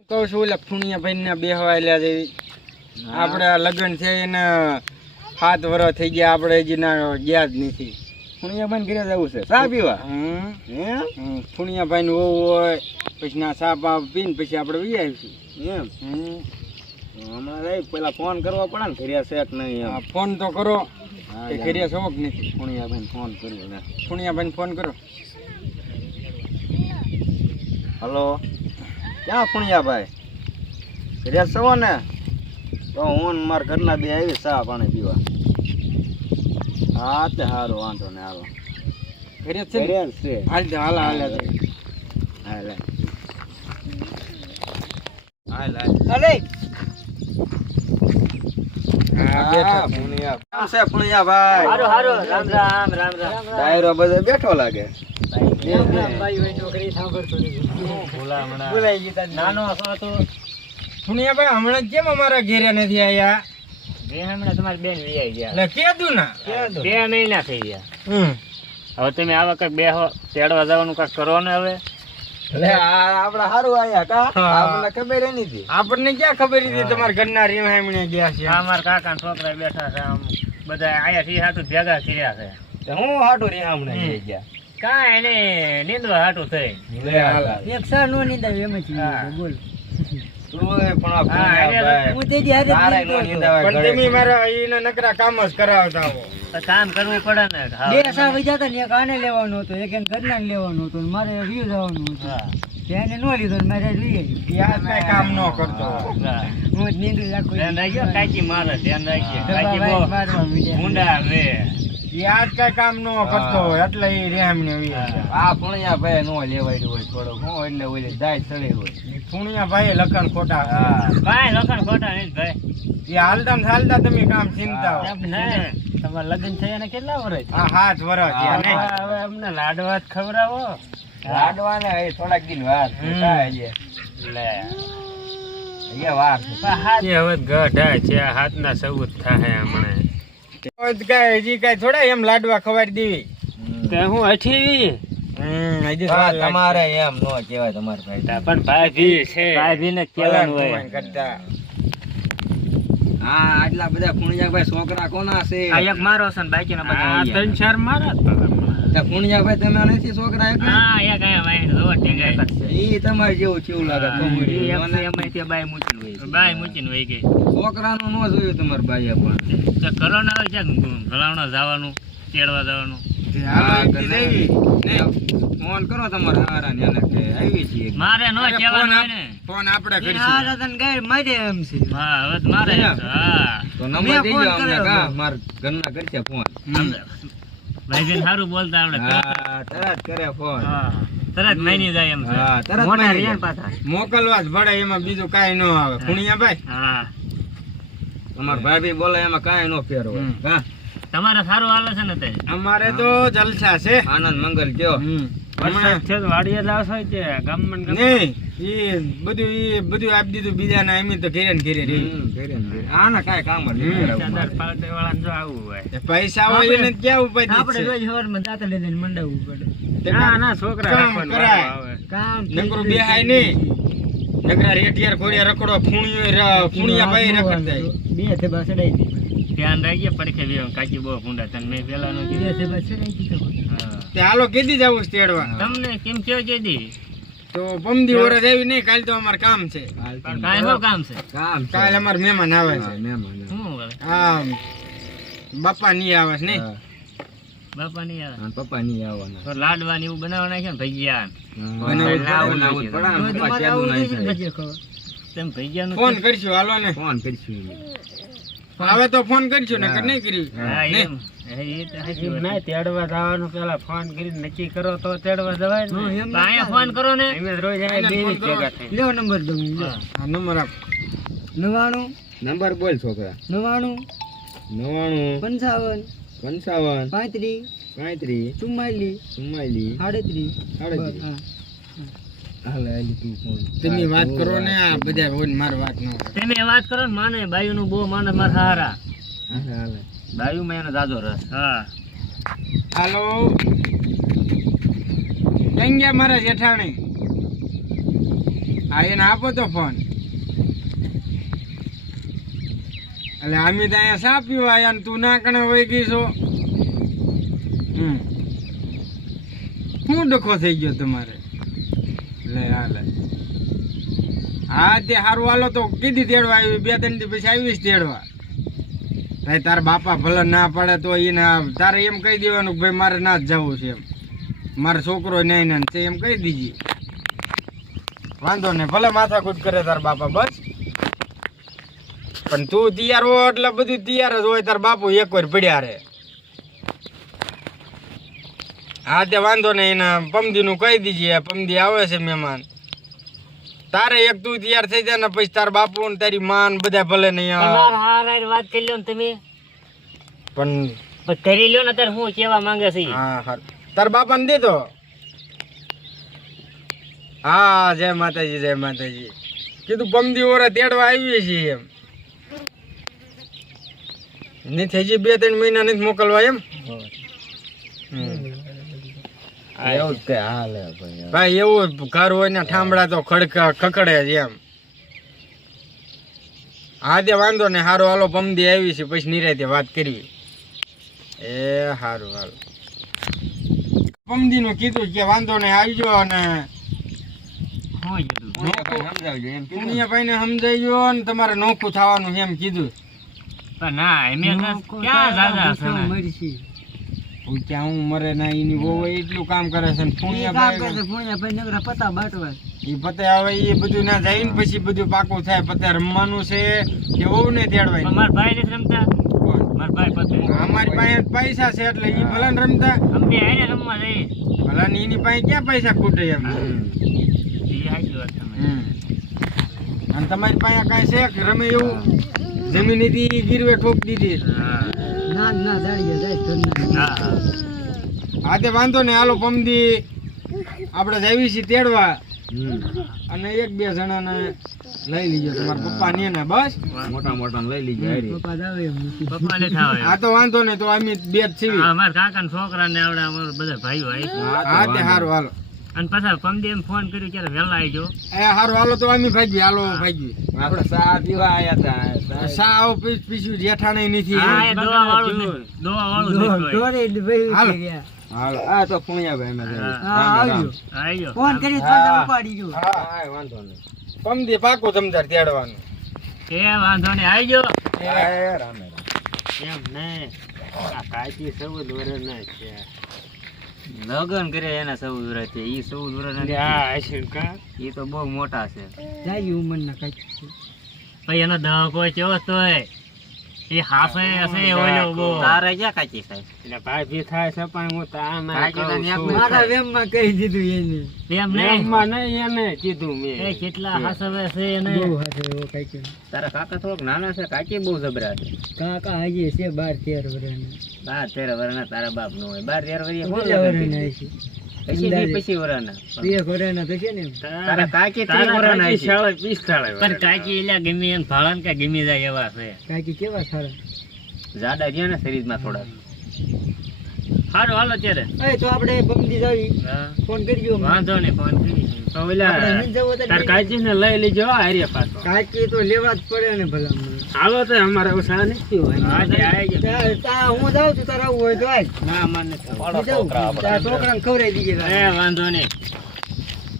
કહું છું ઓલા ફુણિયા ભાઈ ને બેહવા લ્યા જેવી આપણે લગ્ન છે એને 7 વર્ષ થઈ ગયા, આપણે હજી ના ગયા જ નથી. ફુણિયા ભાઈ ઘરે જવું છે ચા પીવા. ફુણિયા ભાઈ નું વહુ હોય પછી ના ચા પા પીને પછી આપણે વી આવીશું એમ. હમણાં પેલા ફોન કરવો પડે ને ઘરે છે કે નહીં એમ. ફોન તો કરો કે ઘરે છો કે નથી. ફુણિયા ભાઈ ફોન કર્યો ને. ફુણિયા ભાઈ ફોન કરો. હલો, ક્યાં ફુણિયા ભાઈ? ઘરે છો ને? તો હું મારા ઘરના બે આવી ચા પાણી પીવા. હા તે સારું, વાંધો ને હાલો. ઘરે છે ઘરે જ છે. હાલ હાલ હાલ હાલ હાલ અરે ફુણિયા ભાઈ. હારો હારો, રામ રામ રામ રામ. ડાયરો બધે બેઠો લાગે. બોલાઈ ગઈ નાનો હતો તો ફુણિયા ભાઈ હમણાં કેમ અમારા ઘેરે નથી આયા? હમણાં તમારી બેન લઈ આવી ગયા. એટલે કીધું ના 2 મહિના થઈ ગયા. હવે તમે આવા કઈક બેહો તેડવા જવાનું કઈક કરો ને હવે. લે આપડે સારું આયા કા? આપણને ખબર નથી. આપણને ક્યાં ખબર હતી તમારા ઘરના રેવામણે ગયા છે? આ મારા કાકા છોકરા બેઠા છે, આમ બધા આયા થી હાટું ભેગા કર્યા છે. હું હાટું રહ્યા હમણાં ગયા. કાંઈ એને નીંદવા હાટું થઈ. લે હાલ એક સાર નો નીંદાવ એમ જ બોલ. હું તે દી હારે જ નીંદતો હતો. પણ તમે મારા ઈને નકરા કામ જ કરાવતા હો. તો કામ કરવું પડે ને. બે સાર વજા હતા ને એક આને લેવાનો હતો, એક એને ઘરના ને લેવાનો હતો, ને મારે વ્યુ જવાનું હતું. તેને નો લીધો ને મારે લઈ આવી. યાર કઈ કામ ન કરતો. હું જ નીંદું રાખું. ધ્યાન રાખજો, કાચી મારે ધ્યાન રાખજે. કાચી મારવા બહુ માંડ્યા. ઊંડા વે. યાર કઈ કામ ન કરતો હોય એટલે એ રેવામણે આ ફુણિયા ભાઈ નો લેવાય હોય થોડોક હું એટલે ઓલી દાય ચડે હોય. ફુણિયા ભાઈ લખણ ખોટા છે. કાંઈ લખણ ખોટા નહીં ભાઈ. એ હાલતા ને હાલતા તમે કામ ચિંતા હો. તમારે લગ્ન થયા ને કેટલા વર્ષ? આ 7 વર્ષ થયા નહીં. હવે અમને લાડવા જ ખવડાવો. લાડવા ને એ થોડાક દિન વાર છે. કાંઈ લે અહીંયા વાર છે. હવે ગઢા છે, હાથના સૌ થાય હમણાં. કઈ હજી કઈ થોડા એમ લાડવા ખવાડી દેવી. તે હું 28 હજી તમારે એમ નો કહેવાય તમારે ભાઈ. પણ ભાભી છે, ભાભી ને કેવાનું હોય. કરતા હા આટલા બધા ફુણિયા ભાઈ છોકરા કોના છે? આ એક મારો છે ને બાકીના બધા 3-4 મારા ફુણિયા ભાઈ તમે નથી છોકરા એક? હા એક આયા વાઈ રોડ ટેંગાય ઈ તમારે જેવું કેવું લાગે? ઈ એમાં તે બાય મૂકી હોય. બાય મૂકીને વઈ ગઈ. છોકરાનું નો જોયું તમારે ભાઈએ પણ. તો કરો ને હવે ક્યાંક ભલાવણા જવાનું, તેડવા જવાનું. ફોન કરો તમારા હારા ને એને કે આવી છીએ. મારે નો કહેવાનું હોય ને. ફોન આપણે આ કરીશું. રતન ગાય મારે એમ છે. હા હવે તો મારે હા તો નંબર મેં દેજો ફોન અમને કર્યો કા હતો. માર ઘરના કરશે ફોન. ભાઈ સારું બોલતા આવડે. હા તરત કરે ફોન. હા તરત માની જાય એમ છે. હા તરત મોટા મારી રિયાન જાય. પાછા. મોકલવા જ પડે, એમાં બીજું કાંઈ ન આવે. ફુણિયા ભાઈ હા તમાર ભાભી બોલે એમાં કાંઈ નો ફેર હોય. હા તમારે સારું હાલે છે ને તે? અમારે તો જલસા છે. આનંદ મંગલ કયો. વરસાદ છે તો વાડીએ લાવશો હોય તે ગામમાં ને નહીં એ બધું આપી દીધું બીજાના. એમ તો ઘેરે ને ઘેરે રહી. ઘરે ને ઘરે. આના કાંઈ કામ જ નહીં ગામમાં કરાવવું. ચાદર પાલટે વાળાને જો આવું હોય. પૈસા હોય એને ક્યાં ઉપાધિ આપણે છે? રોજ સવારમાં દાંતા લઈને મંડાવવું પડે. ના ના છોકરા કામ રાખવાનું કરાય. આવે. કામ નકરું બેહાય નહીં. નકરા રેટિયાર ખોડિયા રખડો ફુણિયા ભાઈ રખડતા. બે થેબા ચડાઈ દી. ધ્યાન રાખજે પડખે બેહો. કાચી બહુ ભૂંડા તને મેં પેલા નું બે કીધું. થેબા ચડાઈ દીધો. હા. તે હાલો કીધી જવું છે તેડવા. તમને કેમ કયો કેદી? તો પમદી વરસ આવી નહીં. કાલ તો અમારે કામ છે. પણ કાંઈ શું કામ છે? કામ છે. કાલ અમારે મહેમાન આવે હા, છે. મહેમાન. શું હવે? હા બાપા ની આવે છે નહીં. હા, બાપા નહીં આવે અને પપ્પા નહીં આવવાના. તો લાડવા ને એવું બનાવવાના છે ને ભજીયા. બનાવવું જ પડે ને. તો પપ્પા તમારે કહેતું આવું નહીં નથી ને થાય. પછી ખબર. તેમ ભજીયા નું ફોન કરશું હાલો ને. ફોન કરીશું. હવે તો ફોન કરશું ને નહીં કર્યું. હા ને? એમ એ તો સાચી વાત. ના તેડવા જવાનું પેલા ફોન કરીને નક્કી કરો તો તેડવા જવાય ને. એમ તો અહીંયા ફોન કરો ને. રોજ અહીંયા બે ફોન કરો. ભેગા થાય. લ્યો નંબર દઉં લ્યો. હા. આ નંબર આપ. 99 નંબર બોલ છોકરા. 99 99 55 55 35 35 44 44 38. 38. હા. હાલે હાલે તું ફોન. તમે વાત કરો ને. આ બધા હોય ને મારી વાત ન હોય. તમે વાત કરો ને માને બાયુ નું બહુ માને મારા હારા. હાલે હાલે. બાયુ માં એનો જાજો રસ. હા હાલો ક્યાં ગયા મારા જેઠાણી? હા એને આપો તો ફોન. એટલે અમે તો અહીંયા શા પીવા આયા ને તું ના કણે વહી ગઈ છો. શું ડખો થઈ ગયો તમારે? લે હાલે હા તે સારું હાલો તો કીધી તેડવા આવી 2-3 દી પછી આવીશ તેડવા. ભાઈ તારા બાપા ભલે ના પડે તો એને તારે એમ કહી દેવાનું કે ભાઈ મારે ના જ જવું છે એમ, મારો છોકરો નહીં ને છે એમ કહી દીજે. વાંધો નહીં ભલે માથાકૂટ કરે તાર બાપા બસ, પણ તું તૈયાર હો એટલે બધું તૈયાર જ હોય. તાર બાપુ એક વાર પડ્યા રે. હા તે વાંધો નહીં એને પમદીનું કહી દીજે, પમદી આવે છે મહેમાન. તારે એક તું તૈયાર થઈ જાય ને પછી તાર બાપુ ને તારી માં ને બધા ભલે નહીં વાત કરી લો ને તમે, પણ કરી લ્યો ને તાર હું કેવા માંગે છે. હા હા તાર બાપા ને દીધો. હા જય માતાજી જય માતાજી. કીધું પમદી ઓરે તેડવા આવીએ છીએ એમ. નથી હજી 2-3 મહિના નથી મોકલવા એમ. એવું જ કઈ હાલે ભાઈ. ભાઈ એવું ઘર હોય ને ઠામડા તો ખકડે જ એમ. હા તે વાંધો ને હારું હાલો પમદી આવી છે પછી નિરાતે વાત કરવી. એ હારું હાલો. પમદી નું કીધું કે વાંધો ને આવજો અને સમજાવજો એમ કીધું. પુણ્યભાઈ ને સમજાઈજો ને તમારે નોખું થવાનું એમ કીધું. ના એમ ક્યાં દાદા છે ને? મરસી હું ક્યાં હું મરે ના એની બહુ એટલું કામ કરે છે ને કામ પુણ્યભાઈ કરે પુણ્યાભાઈ નગરા પતા બાટવા. એ પતે હવે એ બધું ના જાય ને પછી બધું પાકું થાય. પતે રમવાનું છે કે બહુ ને તેડવાય. મારા ભાઈ નથી રમતા. મારા ભાઈ પતે અમારી પાસે પૈસા છે એટલે એ ભલે ને રમતા, અમને આઈને રમવા જઈએ. ભલે ને એની પાસે ક્યાં પૈસા ખૂટે એમ. એ સાચી વાત તમે. અને તમારી પાસે કાંઈ છે કે રમે એવું? જમીન હતી ગીરવે ઠોક દીધી. ના ના દાડીએ જાય ઘરના. હા તે વાંધો ને હાલો પમદી આપણે જાવી છીએ તેડવા અને 1-2 જણાને લઈ લીજો તમારા પપ્પા ને ને બસ. મોટા મોટા લઈ લીધે પપ્પા દાવે એમ નથી. પપ્પા ને થાવ હા તો વાંધો ને તો અમે 2 જ છીએ. અમારા કાકા ને છોકરા ને આવડે અમારા બધા ભાઈઓ આવી. હા તે સારું હાલો. અને પાછા પમદી એમ ફોન કર્યો ત્યારે વહેલા આવી જો. એ સારું હાલો તો અમે ભાગી. હાલો ભાગી. આપણે સા પીવા આયા હતા. સા આવો પીછું જેઠાણે નથી. હા એ દવા વાળું જ નહીં. દવા વાળું જ નહીં કોઈ. ઢોરે જ ભાઈ હાલો. ઉઠી ગયા. હાલો આ તો પુણ્યાભાઈ માં જાય. હા આવજો. આવી જો. ફોન કરી પાછા ઉપાડી જો. હા વાંધો નહીં. પમદી પાકો તમતાર તેડવાનું. એ વાંધો નહીં આવી જો. રામે એમ નહીં આ કાચી 14 વર્ષના છે. લગન કરે એના 14 વર્ષ છે. ઈ 14 વર્ષ આ હશે કા ઈ તો બહુ મોટા છે. જાય ઉંમરના કાંઈક છે. ભાઈ એનો દહ કોઈ કેવો તોય એ હાસે હશે ઓલો બહુ. તારે ક્યાં કાચી થાય? એટલે ભાઈ થાય છે પણ હું મારા વેમમાં કહી દીધું એને. એમ નહીં એને કીધું મેં એ કેટલા હાસવે છે એને. બહુ હાથે એવો કાંઈક. તારા કાકા થોડોક નાના છે. કાચી બહુ જબરા છે. કાકા હજી છે 12-13 વર્ષના. 12-13 વર્ષના તારા બાપ નો હોય. 12-13 વર્ષ કેટલા વર્ષના છે? પછી વર્ષના 2 વર્ષના તો છે ને એમ. તારા કાકી 3 વર્ષના છે. પણ કાચી એલા ગમે એમ ભાળન કે ગમી જાય એવા છે. કાકી કેવા સારા. જાડા રહ્યા ને શરીરમાં થોડા. સારું હાલો ત્યારે. એ તો આપણે પમદી જાવી. હા ફોન કરજો. વાંધો નહીં ફોન કરી આપણે નહીં જવું તો કાચી ને લઈ લેજો હારે પાછો. કાકી તો લેવા જ પડે ને ભલા મને. હાલો તો અમારે ઉસા નથી હોય. હું જાઉં છું તારા આવું હોય તો આજ. ના મને હું જાઉં. તારા છોકરાને ખવડાવી દીજે. વાંધો નહીં.